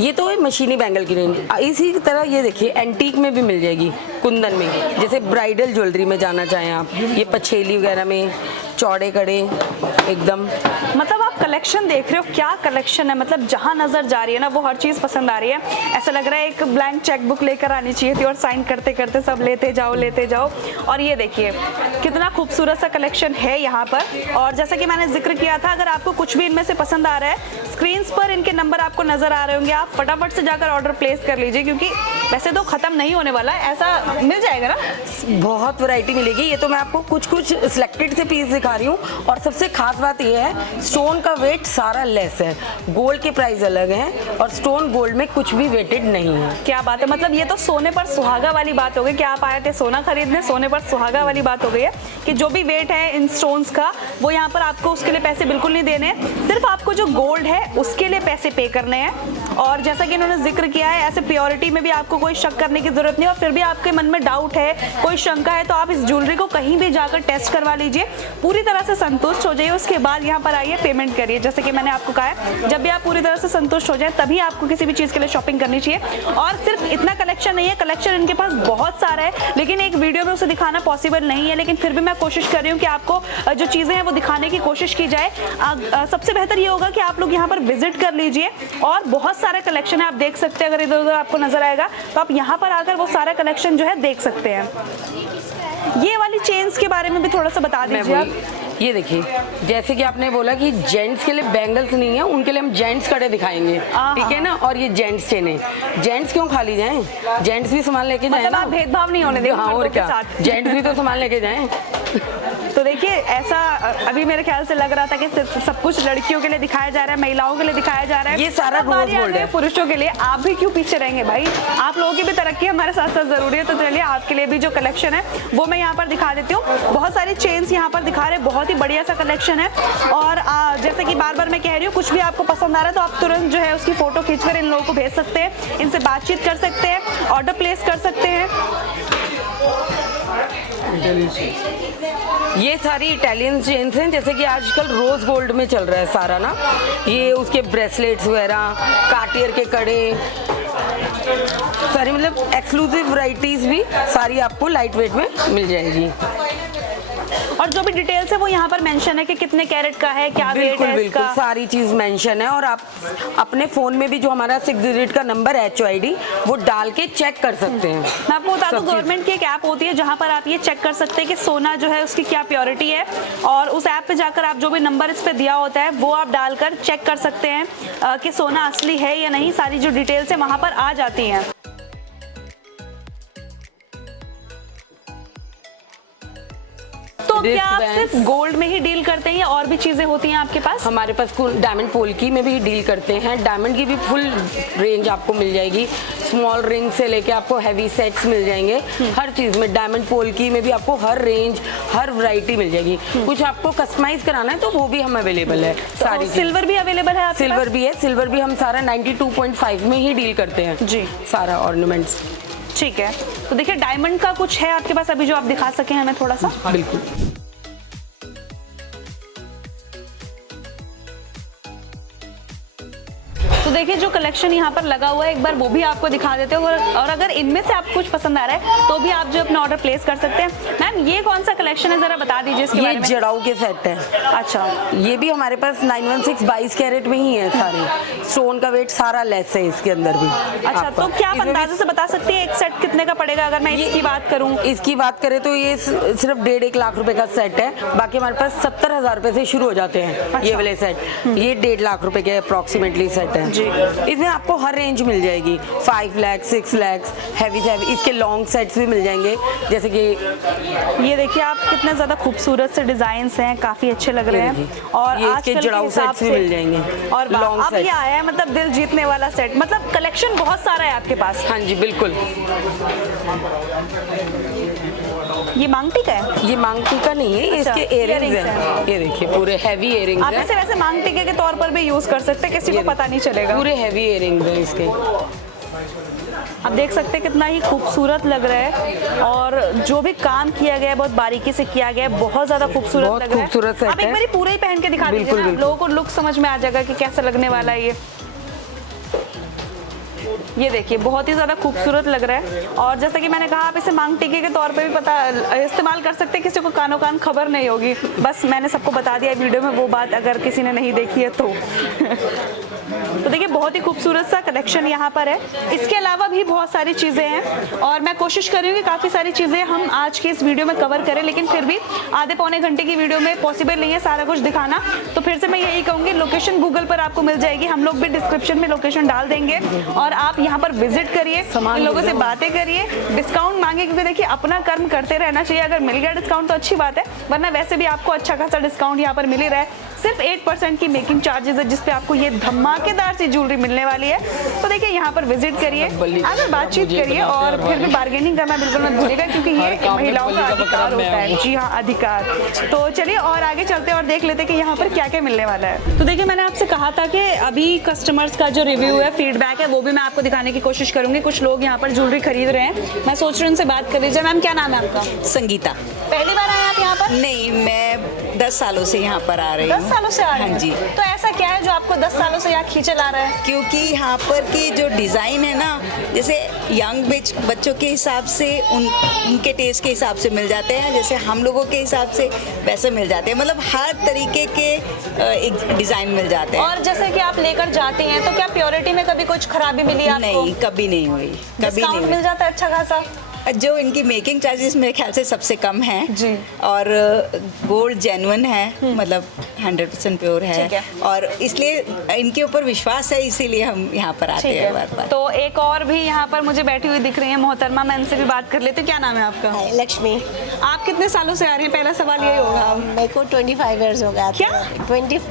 ये तो है मशीनी बैंगल की रेंज। इसी तरह ये देखिए एंटीक में भी मिल जाएगी, कुंदन में, जैसे ब्राइडल ज्वेलरी में जाना चाहें आप, ये पछेली वगैरह में, चौड़े कड़े एकदम। मतलब आप कलेक्शन देख रहे हो, क्या कलेक्शन है, मतलब जहाँ नज़र जा रही है ना वो हर चीज़ पसंद आ रही है। ऐसा लग रहा है एक ब्लैंक चेक बुक लेकर आनी चाहिए थी और साइन करते करते सब लेते जाओ। और ये देखिए कितना खूबसूरत सा कलेक्शन है यहाँ पर। और जैसा कि मैंने जिक्र किया था, अगर आपको कुछ भी इनमें से पसंद आ रहा है, स्क्रीन्स पर इनके नंबर आपको नजर आ रहे होंगे, आप फटाफट से जाकर ऑर्डर प्लेस कर लीजिए, क्योंकि वैसे तो खत्म नहीं होने वाला है, ऐसा मिल जाएगा ना, बहुत वैरायटी मिलेगी। ये तो मैं आपको कुछ सिलेक्टेड से पीस दिखा रही हूँ। और सबसे खास बात ये है, स्टोन का वेट सारा लेस है, गोल्ड के प्राइस अलग हैं और स्टोन गोल्ड में कुछ भी वेटेड नहीं है। क्या बात है, मतलब ये तो सोने पर सुहागा वाली बात हो गई कि आप आए थे सोना खरीदने, सोने पर सुहागा वाली बात हो गई है कि जो भी वेट है इन स्टोन्स का, वो यहाँ पर आपको उसके लिए पैसे बिल्कुल नहीं देने हैं, सिर्फ आपको जो गोल्ड है उसके लिए पैसे पे करने हैं। और जैसा कि इन्होंने जिक्र किया है, ऐसे प्योरिटी में भी आपको कोई शक करने की जरूरत नहीं, और फिर भी आपके मन में डाउट है, कोई शंका है, तो आप इस ज्वेलरी को कहीं भी जाकर टेस्ट करवा लीजिए। पूरी पूरी तरह से संतुष्ट हो जाइए, उसके बाद यहाँ पर आइए, पेमेंट करिए। जैसे कि मैंने आपको कहा है, जब भी आप पूरी तरह से संतुष्ट हो जाए तभी आपको किसी भी चीज़ के लिए शॉपिंग करनी चाहिए। और सिर्फ इतना कलेक्शन नहीं है, कलेक्शन इनके पास बहुत सारा है, लेकिन एक वीडियो में उसे दिखाना पॉसिबल नहीं है। लेकिन फिर भी मैं कोशिश कर रही हूँ कि आपको जो चीज़ें हैं वो दिखाने की कोशिश की जाए। सबसे बेहतर ये होगा कि आप लोग यहाँ पर विजिट कर लीजिए, और बहुत सारा कलेक्शन है, आप देख सकते हैं। अगर इधर उधर आपको नजर आएगा तो आप यहाँ पर आकर वो सारा कलेक्शन जो है देख सकते हैं। ये वाली चेन्स के बारे में भी थोड़ा सा बता दीजिए आप। ये देखिए, जैसे कि आपने बोला कि जेंट्स के लिए बैंगल्स नहीं है, उनके लिए हम जेंट्स कड़े दिखाएंगे, ठीक है ना। और ये जेंट्स चेन है, जेंट्स क्यों खाली जाएं, जेंट्स भी सामान लेके जाएं ना, आप भेदभाव नहीं होने देंगे। हाँ, और क्या, जेंट्स भी तो सामान लेके जाएं। तो देखिए, ऐसा अभी मेरे ख्याल से लग रहा था कि सब कुछ लड़कियों के लिए दिखाया जा रहा है, महिलाओं के लिए दिखाया जा रहा है। ये सारा रोज गोल्ड है पुरुषों के लिए। आप भी क्यों पीछे रहेंगे भाई, आप लोगों की भी तरक्की हमारे साथ साथ जरूरी है। तो चलिए, आपके लिए भी जो कलेक्शन है वो मैं यहाँ पर दिखा देती हूँ। बहुत सारी चेन्स यहाँ पर दिखा रहे हैं, बहुत ही बढ़िया सा कलेक्शन है। और जैसे कि बार बार मैं कह रही हूँ, कुछ भी आपको पसंद आ रहा है तो आप तुरंत जो है उसकी फोटो खींचकर इन लोगों को भेज सकते हैं, इनसे बातचीत कर सकते हैं, ऑर्डर प्लेस कर सकते हैं। ये सारी इटालियन चेन्स हैं, जैसे कि आजकल रोज गोल्ड में चल रहा है सारा ना। ये उसके ब्रेसलेट्स वगैरह, कार्टियर के कड़े, सारी मतलब एक्सक्लूसिव वैरायटीज भी सारी आपको लाइट वेट में मिल जाएगी। और जो भी डिटेल्स है वो यहाँ पर मेंशन है कि कितने कैरेट का है, क्या वेट है बिल्कुल इसका। सारी चीज मेंशन है। और आप अपने फोन में भी जो हमारा 6 डिजिट का नंबर है HOID, वो डाल के चेक कर सकते हैं। मैं आपको बता दूं, गवर्नमेंट की एक ऐप होती है जहाँ पर आप ये चेक कर सकते हैं कि सोना जो है उसकी क्या प्योरिटी है। और उस ऐप पे जाकर आप जो भी नंबर इस पे दिया होता है वो आप डालकर चेक कर सकते हैं कि सोना असली है या नहीं। सारी जो डिटेल्स है वहाँ पर आ जाती हैं। तो क्या आप सिर्फ गोल्ड में ही डील करते हैं या और भी चीजें होती हैं आपके पास? हमारे पास डायमंड पोल्की में भी डील करते हैं। डायमंड की भी फुल रेंज आपको मिल जाएगी, स्मॉल रिंग से लेके आपको हैवी सेट्स मिल जाएंगे। हर चीज में डायमंड पोल्की में भी आपको हर रेंज, हर वैरायटी मिल जाएगी। कुछ आपको कस्टमाइज कराना है तो वो भी हम अवेलेबल है। सारी सिल्वर भी अवेलेबल है आपके पास? सिल्वर भी है, सिल्वर भी हम सारा 92.5 में ही डील करते हैं जी, सारा ऑर्नामेंट्स। ठीक है। तो देखिए, डायमंड का कुछ है आपके पास अभी जो आप दिखा सके हमें थोड़ा सा? बिल्कुल। तो देखिए, जो कलेक्शन यहाँ पर लगा हुआ है एक बार वो भी आपको दिखा देते हैं। और अगर इनमें से आपको कुछ पसंद आ रहा है तो भी आप जो अपना ऑर्डर प्लेस कर सकते हैं। मैम, ये कौन सा कलेक्शन है, जरा बता दीजिए इसके बारे में। ये जड़ाऊ के सेट है। अच्छा, ये भी हमारे पास 916 22 कैरेट में ही है सारे। स्टोन का वेट सारा लेस है इसके अंदर भी। अच्छा, तो क्या आप अंदाजे से बता सकते हैं एक सेट कितने का पड़ेगा? अगर मैं इसकी बात करूँ, इसकी बात करें तो ये सिर्फ 1.5 लाख रुपए का सेट है। बाकी हमारे पास 70,000 रुपए से शुरू हो जाते हैं। अच्छा। ये वाले सेट, ये 1.5 लाख रुपए के अप्रोक्सीमेटली सेट है जी। इसमें आपको हर रेंज मिल जाएगी, 5 लाख, 6 लाख, हैवी से हैवी। इसके लॉन्ग सेट्स भी मिल जाएंगे, जैसे कि ये देखिए आप कितने ज्यादा खूबसूरत से डिजाइन्स हैं, काफी अच्छे लग रहे हैं। और ये इसके जड़ाऊ सेट्स भी मिल जाएंगे और लॉन्ग अब ये आया है मतलब दिल जीतने वाला सेट, मतलब कलेक्शन बहुत सारा है आपके पास। हाँ जी, बिल्कुल। ये मांग टीका है? ये मांग टीका नहीं है, ये अच्छा, इसके इयरिंग्स earrings हैं। ये देखिए पूरे हैवी इयरिंग्स आप हैं। इसे वैसे मांग टीके के तौर पर भी यूज कर सकते हैं, किसी को पता नहीं चलेगा। पूरे हैवी इयरिंग्स हैं इसके। आप देख सकते हैं कितना ही खूबसूरत लग रहा है। और जो भी काम किया गया है बहुत बारीकी से किया गया है, बहुत ज्यादा खूबसूरत बहुत लग रहा है। खूबसूरत सेट आप एक है। बार पूरा ही पहन के दिखा दीजिए बिल्कुल, ना, बिल्कुल। लोगों को लुक समझ में आ जाएगा कि कैसा लगने वाला है ये देखिए बहुत ही ज़्यादा खूबसूरत लग रहा है। और जैसा कि मैंने कहा, आप इसे मांग टीके के तौर पे भी इस्तेमाल कर सकते हैं, किसी को कानो कान खबर नहीं होगी। बस मैंने सबको बता दिया वीडियो में वो बात, अगर किसी ने नहीं देखी है तो। तो देखिए बहुत ही खूबसूरत सा कलेक्शन यहाँ पर है। इसके अलावा भी बहुत सारी चीज़ें हैं और मैं कोशिश कर रही हूँ कि काफ़ी सारी चीज़ें हम आज की इस वीडियो में कवर करें, लेकिन फिर भी आधे पौने घंटे की वीडियो में पॉसिबल नहीं है सारा कुछ दिखाना। तो फिर से मैं यही कहूँगी, लोकेशन गूगल पर आपको मिल जाएगी, हम लोग भी डिस्क्रिप्शन में लोकेशन डाल देंगे और आप यहाँ पर विजिट करिए, इन लोगों से बातें करिए, डिस्काउंट मांगे, क्योंकि देखिए अपना कर्म करते रहना चाहिए। अगर मिल गया डिस्काउंट तो अच्छी बात है, वरना वैसे भी आपको अच्छा खासा डिस्काउंट यहाँ पर मिल ही रहा है। सिर्फ 8% की मेकिंग चार्जेस है जिसपे आपको ये धमाकेदार सी ज्वेलरी मिलने वाली है। तो देखिए यहाँ पर विजिट करिए, आकर बातचीत करिए और फिर भी बार्गेनिंग करना बिल्कुल मत भूलिएगा, क्योंकि ये महिलाओं का अधिकार होता है। जी हाँ, अधिकार। तो चलिए और आगे चलते हैं और देख लेते हैं कि यहाँ पर क्या क्या मिलने वाला है। तो देखिए मैंने आपसे कहा था कि अभी कस्टमर्स का जो रिव्यू है, फीडबैक है, वो भी मैं आपको दिखाने की कोशिश करूंगी। कुछ लोग यहाँ पर ज्वेलरी खरीद रहे हैं, मैं सोच रही हूँ उनसे बात कर लीजिए। मैम क्या नाम है आपका? संगीता। पहली बार आए आप यहाँ पर? नहीं, मैं 10 सालों से यहाँ पर आ रही 10 हूँ। सालों से आ रहे हाँ हैं? जी। तो ऐसा क्या है जो आपको 10 सालों से यहाँ खींचे ला रहा है? क्योंकि यहाँ पर की जो डिज़ाइन है ना, जैसे यंग बच्चों के हिसाब से उनके टेस्ट के हिसाब से मिल जाते हैं, जैसे हम लोगों के हिसाब से वैसे मिल जाते हैं, मतलब हर तरीके के एक डिज़ाइन मिल जाते हैं। और जैसे कि आप लेकर जाती हैं तो क्या प्योरिटी में कभी कुछ खराबी मिली आपको? नहीं, कभी नहीं हुई, कभी नहीं डिस्काउंट हुई। मिल जाता है अच्छा खासा? जो इनकी मेकिंग चार्जेस मेरे ख्याल से सबसे कम हैं जी। और गोल्ड जेन्युइन है, मतलब 100% प्योर ठीक है है। और इसलिए इनके ऊपर विश्वास है, इसीलिए हम यहाँ पर आते ठीक हैं बार है। बार। तो एक और भी यहाँ पर मुझे बैठी हुई दिख रही है मोहतरमा, मैं इनसे भी बात कर लेती हूँ। क्या नाम है आपका? हाय, लक्ष्मी। आप कितने सालों से आ रही हैं? पहला सवाल यही होगा। मेरे को 25 इयर्स हो गया। क्या? 25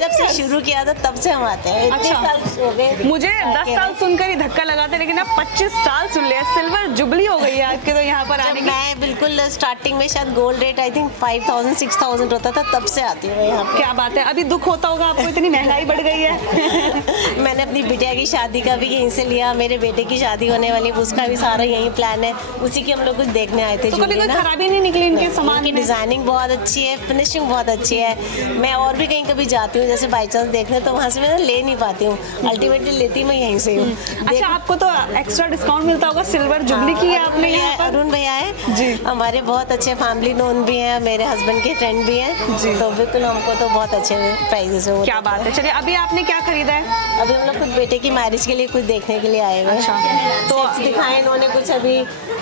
जब से years? शुरू किया था तब से हम आते हैं। इतने अच्छा। साल हो गए। मुझे 10 साल सुनकर ही धक्का लगाते, लेकिन अब 25 साल सुन लिया। सिल्वर जुबली हो गई है आपके तो यहाँ पर आने जब की। मैं बिल्कुल स्टार्टिंग में शायद गोल्ड रेट आई थिंक 5000 6000 होता था, तब से आती हूँ मैं यहाँ पे। क्या बात है, अभी दुख होता होगा आपको, इतनी महंगाई बढ़ गई है। मैंने अपनी बिटिया की शादी का भी यहीं से लिया, मेरे बेटे की शादी होने वाली, उसका भी सारा यही प्लान है, उसी की हम लोग कुछ देखने आए थे। तो कभी jewelry कोई ना। खराबी नहीं निकली इनके सामान इनकी में? डिजाइनिंग बहुत अच्छी है, फिनिशिंग बहुत अच्छी है। मैं और भी कहीं कभी जाती हूँ जैसे बाई चांस देखने, तो वहाँ से मैं ले नहीं पाती हूँ, अल्टीमेटली लेती मैं यहीं से हूँ। अच्छा, आपको तो एक्स्ट्रा डिस्काउंट मिलता होगा, सिल्वर जुबली की है आपने यहाँ पर। अरुण भैया है जी। हमारे बहुत अच्छे फैमिली नोन भी हैं, मेरे हस्बैंड के फ्रेंड भी हैं जी। तो बिल्कुल हमको तो बहुत अच्छे प्राइजेस है वो क्या देते बात है। हैं। चलिए, अभी आपने क्या खरीदा है? अभी हम लोग खुद बेटे की मैरिज के लिए कुछ देखने के लिए आए हुए हैं। अच्छा। तो दिखाए इन्होंने कुछ, अभी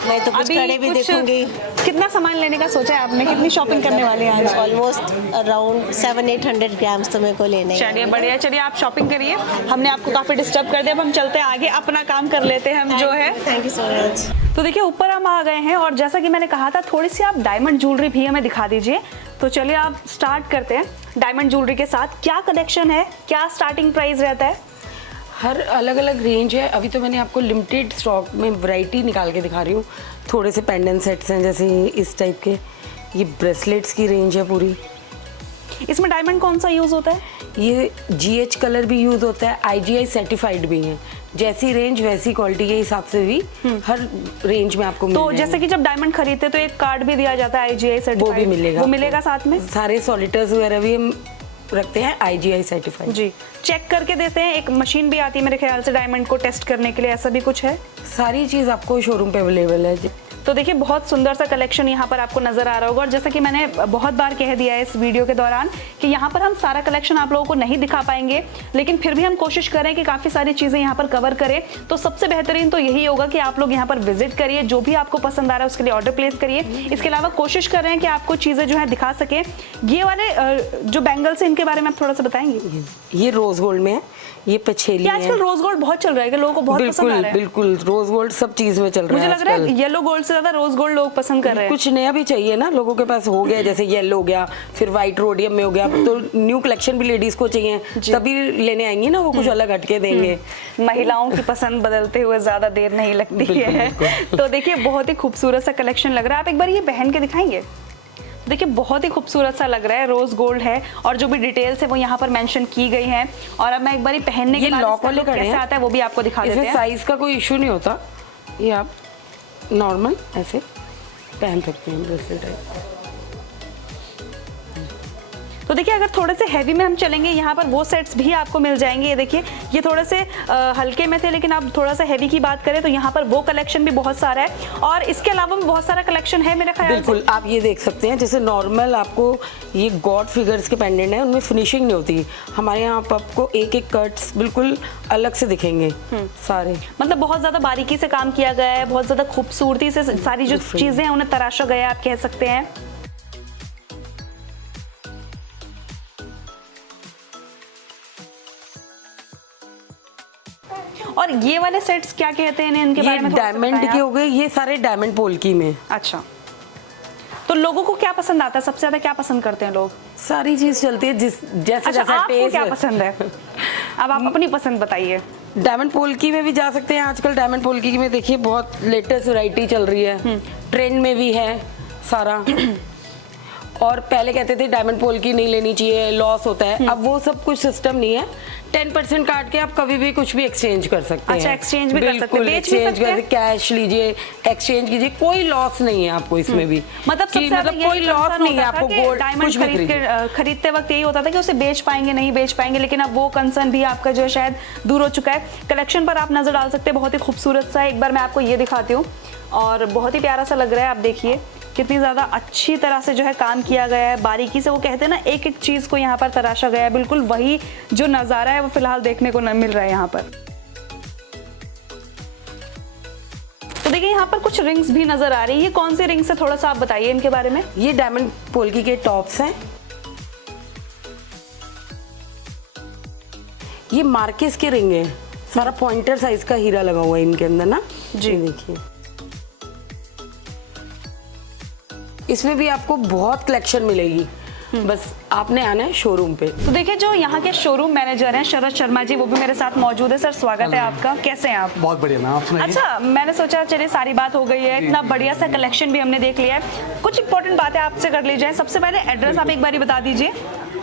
मैं तो कुछ कड़े भी कुछ देखूंगी। कितना सामान लेने का सोचा है आपने? कितनी शॉपिंग करने वाले हैं आज? ऑलमोस्ट अराउंड 700-800 ग्राम्स तो मेरे को लेने हैं। चलिए बढ़िया, चलिए आप शॉपिंग करिए, हमने आपको काफ़ी डिस्टर्ब कर दिया। अब हम चलते हैं आगे, अपना काम कर लेते हैं हम जो है। Thank you so much. तो देखिए, ऊपर हम आ गए हैं और जैसा कि मैंने कहा था, थोड़ी सी आप डायमंड ज्वेलरी भी हमें दिखा दीजिए। तो चलिए आप स्टार्ट करते हैं डायमंड ज्वेलरी के साथ। क्या कलेक्शन है, क्या स्टार्टिंग प्राइस रहता है? हर अलग अलग रेंज है। अभी तो मैंने आपको लिमिटेड स्टॉक में वैरायटी निकाल के दिखा रही हूँ। थोड़े से पेंडेंट सेट्स हैं जैसे इस टाइप के, ये ब्रेसलेट्स की रेंज है पूरी। इसमें डायमंड कौन सा यूज़ होता है? ये GH कलर भी यूज़ होता है, IGI सर्टिफाइड भी है। जैसी रेंज वैसी क्वालिटी के हिसाब से भी हर रेंज में आपको मिल तो जाएगा। जैसे कि जब डायमंड खरीदते तो एक कार्ड भी दिया जाता है IGI सर्टिफाइड, वो भी मिलेगा, वो मिलेगा साथ में? सारे सॉलिटर्स वगैरह भी हम रखते हैं IGI सर्टिफाइड। जी, चेक करके देते हैं। एक मशीन भी आती है मेरे ख्याल से डायमंड को टेस्ट करने के लिए, ऐसा भी कुछ है? सारी चीज़ आपको शोरूम पे अवेलेबल है। तो देखिए, बहुत सुंदर सा कलेक्शन यहाँ पर आपको नजर आ रहा होगा। और जैसा कि मैंने बहुत बार कह दिया है इस वीडियो के दौरान कि यहाँ पर हम सारा कलेक्शन आप लोगों को नहीं दिखा पाएंगे, लेकिन फिर भी हम कोशिश करें कि काफ़ी सारी चीज़ें यहाँ पर कवर करें। तो सबसे बेहतरीन तो यही होगा कि आप लोग यहाँ पर विजिट करिए, जो भी आपको पसंद आ रहा है उसके लिए ऑर्डर प्लेस करिए। इसके अलावा कोशिश कर रहे हैं कि आपको चीज़ें जो है दिखा सकें। ये वाले जो बैंगल्स हैं, इनके बारे में आप थोड़ा सा बताएंगे? ये रोज गोल्ड में है, ये पछेली ये है। आजकल रोज गोल्ड बहुत चल रहा है कि लोगों को बहुत पसंद आ बिल्कुल रहा है। बिल्कुल, रोज गोल्ड सब चीज में चल रहा मुझे है लग रहा आजकल। है येलो गोल्ड से ज्यादा रोज गोल्ड लोग पसंद कर रहे हैं। कुछ नया भी चाहिए ना, लोगों के पास हो गया, जैसे येलो हो गया, फिर व्हाइट रोडियम में हो गया, तो न्यू कलेक्शन भी लेडीज को चाहिए, तभी लेने आएंगी ना, वो कुछ अलग हटके देंगे। महिलाओं की पसंद बदलते हुए ज्यादा देर नहीं लगती बिल्कुल, है। बिल्कुल। तो देखिए, बहुत ही खूबसूरत सा कलेक्शन लग रहा है। आप एक बार ये पहन के दिखाएंगे? देखिए, बहुत ही खूबसूरत सा लग रहा है, रोज गोल्ड है और जो भी डिटेल्स है वो यहाँ पर मेंशन की गई हैं। और अब मैं एक बार पहनने के ये बाद लॉक इसका वाले look कड़े कैसे हैं। आता है वो भी आपको दिखा देते इसमें हैं। साइज का कोई इशू नहीं होता, ये आप नॉर्मल ऐसे पहन सकते हैं ब्रेसलेट टाइप। तो देखिए, अगर थोड़े से हैवी में हम चलेंगे, यहाँ पर वो सेट्स भी आपको मिल जाएंगे। ये देखिए, ये थोड़े से हल्के में थे, लेकिन आप थोड़ा सा हैवी की बात करें तो यहाँ पर वो कलेक्शन भी बहुत सारा है। और इसके अलावा भी बहुत सारा कलेक्शन है मेरे ख्याल से। बिल्कुल, आप ये देख सकते हैं, जैसे नॉर्मल आपको ये गॉड फिगर्स के पेंडेंट है, उनमें फिनिशिंग नहीं होती। हमारे यहाँ पर आपको एक एक कट्स बिल्कुल अलग से दिखेंगे सारे। मतलब बहुत ज्यादा बारीकी से काम किया गया है, बहुत ज्यादा खूबसूरती से सारी जो Different। चीजें हैं उन्हें तराशा गया है, आप कह सकते हैं। और ये वाले सेट्स क्या कहते हैं इनके ये बारे में थोड़ा सा डायमंड बताएं के आप। हो गए, ये सारे डायमंड पोल्की में। अच्छा, तो लोगों को क्या पसंद आता है? सबसे ज्यादा क्या पसंद करते हैं लोग? सारी चीज चलती है, जिस जैसे अच्छा, जैसा आपको क्या टेस्ट। पसंद है? अब आप अपनी पसंद बताइए। डायमंड पोल्की में भी जा सकते हैं। आजकल डायमंड पोल्की में देखिए बहुत लेटेस्ट वैरायटी चल रही है, ट्रेंड में भी है सारा। और पहले कहते थे डायमंड पोल्की नहीं लेनी चाहिए, लॉस होता है। अब वो सब कुछ सिस्टम नहीं है, 10% काट के आप कभी भी कुछ भी एक्सचेंज कर सकते हैं। अच्छा, exchange भी कर सकते हैं, बिल्कुल, बेच भी exchange सकते हैं? कर कैश लीजिए, एक्सचेंज कीजिए, कोई लॉस नहीं है आपको इसमें भी। मतलब सबसे ज्यादा कोई लॉस नहीं है आपको गोल्ड डायमंड कुछ भी खरीदते वक्त यही होता था कि उसे बेच पाएंगे नहीं बेच पाएंगे, लेकिन अब वो कंसर्न भी आपका जो है शायद दूर हो चुका है। कलेक्शन पर आप नजर डाल सकते हैं, बहुत ही खूबसूरत सा है। एक बार मैं आपको ये दिखाती हूँ और बहुत ही प्यारा सा लग रहा है। आप देखिए कितनी ज़्यादा अच्छी तरह से जो है काम किया गया है, बारीकी से। वो कहते हैं ना, एक एक चीज़ को यहाँ पर तराशा गया है। बिल्कुल वही जो नज़ारा है वो फिलहाल देखने को मिल रहा है यहाँ पर। तो देखिए यहाँ पर कुछ रिंग्स भी नजर आ रही है। ये कौन सी रिंग्स है, थोड़ा सा आप बताइए इनके बारे में। ये डायमंड पोल्की के टॉप्स हैं। ये मार्केस के रिंग है, सारा पॉइंटर साइज का हीरा लगा हुआ है इनके अंदर ना जी। ये देखिए, इसमें भी आपको बहुत कलेक्शन मिलेगी, बस आपने आना है शोरूम पे। तो देखिए जो यहाँ के शोरूम मैनेजर हैं शरद शर्मा जी, वो भी मेरे साथ मौजूद है। सर स्वागत है आपका, कैसे हैं आप? बहुत बढ़िया मैम, आप सुनाइए। अच्छा, मैंने सोचा चलिए सारी बात हो गई है, इतना बढ़िया सा कलेक्शन भी हमने देख लिया है, कुछ इंपॉर्टेंट बातें आपसे कर ली जाए। सबसे पहले एड्रेस आप एक बारी बता दीजिए।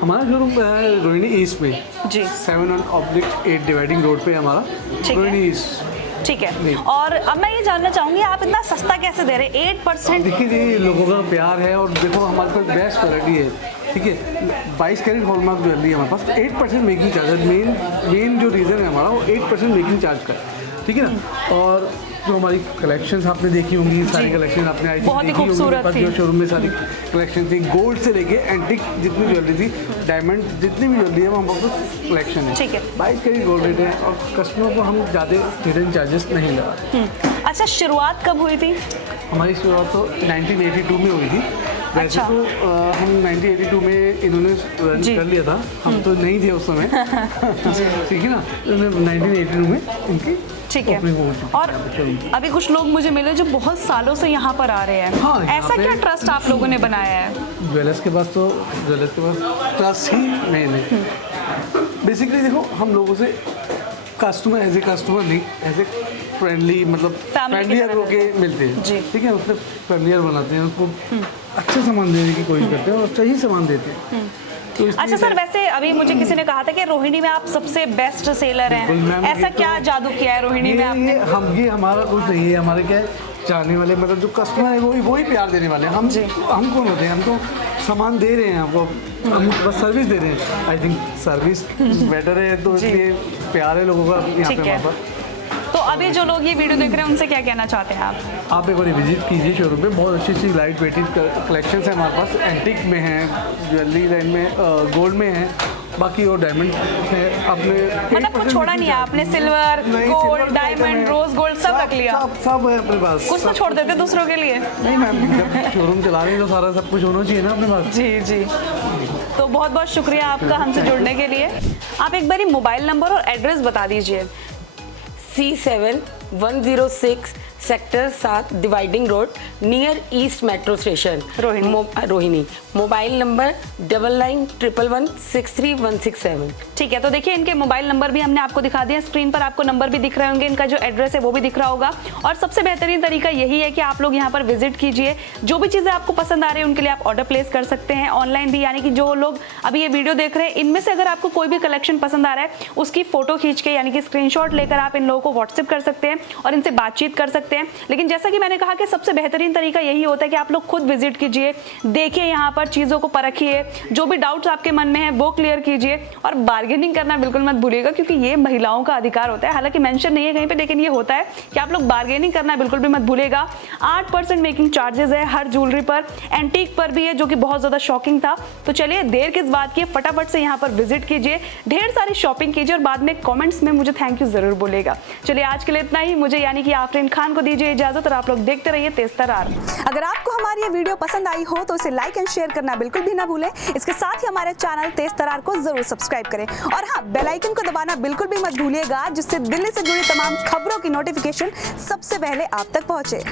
हमारा शोरूम है रोहिणी ईस्ट में जी। 7/8 डिवाइडिंग रोड पे हमारा है। रोहिणी ईस्ट। ठीक है, और अब मैं ये जानना चाहूंगी आप इतना सस्ता कैसे दे रहे हैं? 8%। देखिए ये लोगों का प्यार है और देखो हमारे पास बेस्ट क्वालिटी है, ठीक है। 22 कैरेट हॉलमार्क ज्वेलरी है हमारे पास। 8% मेकिंग चार्ज है, मेन जो रीज़न है हमारा वो 8% मेकिंग चार्ज का है, ठीक है ना। और जो हमारी कलेक्शंस आपने देखी होंगी, सारी कलेक्शन आपने आई बहुत ही देखी होंगी, खूबसूरत बस थी। जो शोरूम में सारी कलेक्शन थी, गोल्ड से लेके एंटिक जितनी ज्वेलरी थी, डायमंड जितनी भी ज्वेलरी है वो हमारे पास कलेक्शन है। ठीक है। 22 कैरेट गोल्ड रेट है और कस्टमर को हम ज़्यादा हिडन चार्जेस नहीं लगा। अच्छा, शुरुआत कब हुई थी? हमारी शुरुआत तो 1982 में हुई थी। वैसे अच्छा। तो हम 1982 में इन्होंने रन जी। कर लिया था, हम तो नहीं थे उस समय, ठीक है ना। 1982 में इनकी ठीक है। opening हो चुकी और अभी कुछ लोग मुझे मिले जो बहुत सालों से यहाँ पर आ रहे हैं। हाँ, यहाँ ऐसा पे- क्या ट्रस्ट आप लोगों ने बनाया है? ज्वेलर्स के पास ट्रस्ट ही मेन है। बेसिकली देखो हम लोगों से कस्टमर एज ए कस्टमर नहीं, एज ए फ्रेंडली, मतलब Family की फ्रेंडलियर तरह होके मिलते हैं, जी। ठीक है। उससे फ्रेंडलियर बनाते हैं, उसको अच्छा सामान देने की कोशिश करते हैं और अच्छा ही सामान देते हैं। तो इसलिए अच्छा सर, वैसे अभी मुझे किसी ने कहा था कि रोहिणी में आप सबसे बेस्ट सेलर बिल्कुल हैं। मैम, ऐसा ये तो- क्या जादू किया है रोहिणी में आपने? ये हमारा कुछ नहीं है, हमारे क्या है, चाहने वाले मतलब जो कस्टमर है वही प्यार देने वाले हैं। हम कौन होते हैं? हम तो सामान दे रहे हैं आपको, हम बस सर्विस दे रहे हैं। आई थिंक सर्विस बेटर है, तो इसलिए प्यार है लोगों का यहाँ ठीक पे है। हमारे पास। तो अभी जो लोग ये वीडियो देख रहे हैं उनसे क्या कहना चाहते हैं आप? आप एक बार विजिट कीजिए शोरूम पे, बहुत अच्छी अच्छी लाइट वेटेड कलेक्शन है हमारे पास। एंटिक में है, ज्वेलरी लाइन में, गोल्ड में है, बाकी और डायमंड है। आपने मतलब कुछ छोड़ा नहीं है आपने? Silver, gold, diamond, rose gold सब रख लिया? सब है अपने पास। कुछ तो छोड़ देते दूसरों के लिए। नहीं मैम, जब शोरूम चला रहे हैं तो सारा सब कुछ होना चाहिए ना अपने पास। जी जी, तो बहुत बहुत शुक्रिया आपका हमसे जुड़ने के लिए। आप एक बारी मोबाइल नंबर और एड्रेस बता दीजिए। C7106 sector 7 dividing road near east metro station Rohini. Mobile number 9911163167। ठीक है, तो देखिए इनके मोबाइल नंबर भी हमने आपको दिखा दिया, स्क्रीन पर आपको नंबर भी दिख रहे होंगे, इनका जो एड्रेस है वो भी दिख रहा होगा। और सबसे बेहतरीन तरीका यही है कि आप लोग यहाँ पर विजिट कीजिए, जो भी चीज़ें आपको पसंद आ रही है उनके लिए आप ऑर्डर प्लेस कर सकते हैं ऑनलाइन भी। यानी कि जो लोग अभी ये वीडियो देख रहे हैं, इनमें से अगर आपको कोई भी कलेक्शन पसंद आ रहा है उसकी फोटो खींच के यानी कि स्क्रीनशॉट लेकर आप इन लोगों को व्हाट्सएप कर सकते हैं और इनसे बातचीत कर सकते हैं। लेकिन जैसा कि मैंने कहा कि सबसे बेहतरीन तरीका यही होता है कि आप लोग खुद विजिट कीजिए, देखिए यहाँ पर चीज़ों को परखिए, जो भी डाउट्स आपके मन में है वो क्लियर कीजिए और बार्गेनिंग करना बिल्कुल मत भूलिएगा, क्योंकि ये महिलाओं का अधिकार होता है। हालांकि मेंशन नहीं है कहीं पे, लेकिन ये होता है कि आप लोग बार्गेनिंग करना बिल्कुल भी मत भूलिएगा। 8% मेकिंग चार्जेस है हर ज्वेलरी पर, एंटीक पर भी है, जो कि बहुत ज़्यादा शॉकिंग था। तो चलिए देर किस बात की, फटाफट से यहाँ पर विजिट कीजिए, ढेर सारी शॉपिंग कीजिए और बाद में कॉमेंट्स में मुझे थैंक यू जरूर बोलेगा। चलिए आज के लिए इतना ही, मुझे यानी कि आफरीन खान को दीजिए इजाजत और आप लोग देखते रहिए तेज तरार। अगर आपको हमारी ये वीडियो पसंद आई हो तो इसे लाइक एंड शेयर करना बिल्कुल भी ना भूलें। इसके साथ ही हमारे चैनल तेज तरार को जरूर सब्सक्राइब करें और हाँ, बेल आइकन को दबाना बिल्कुल भी मत भूलिएगा, जिससे दिल्ली से जुड़ी तमाम खबरों की नोटिफिकेशन सबसे पहले आप तक पहुंचे।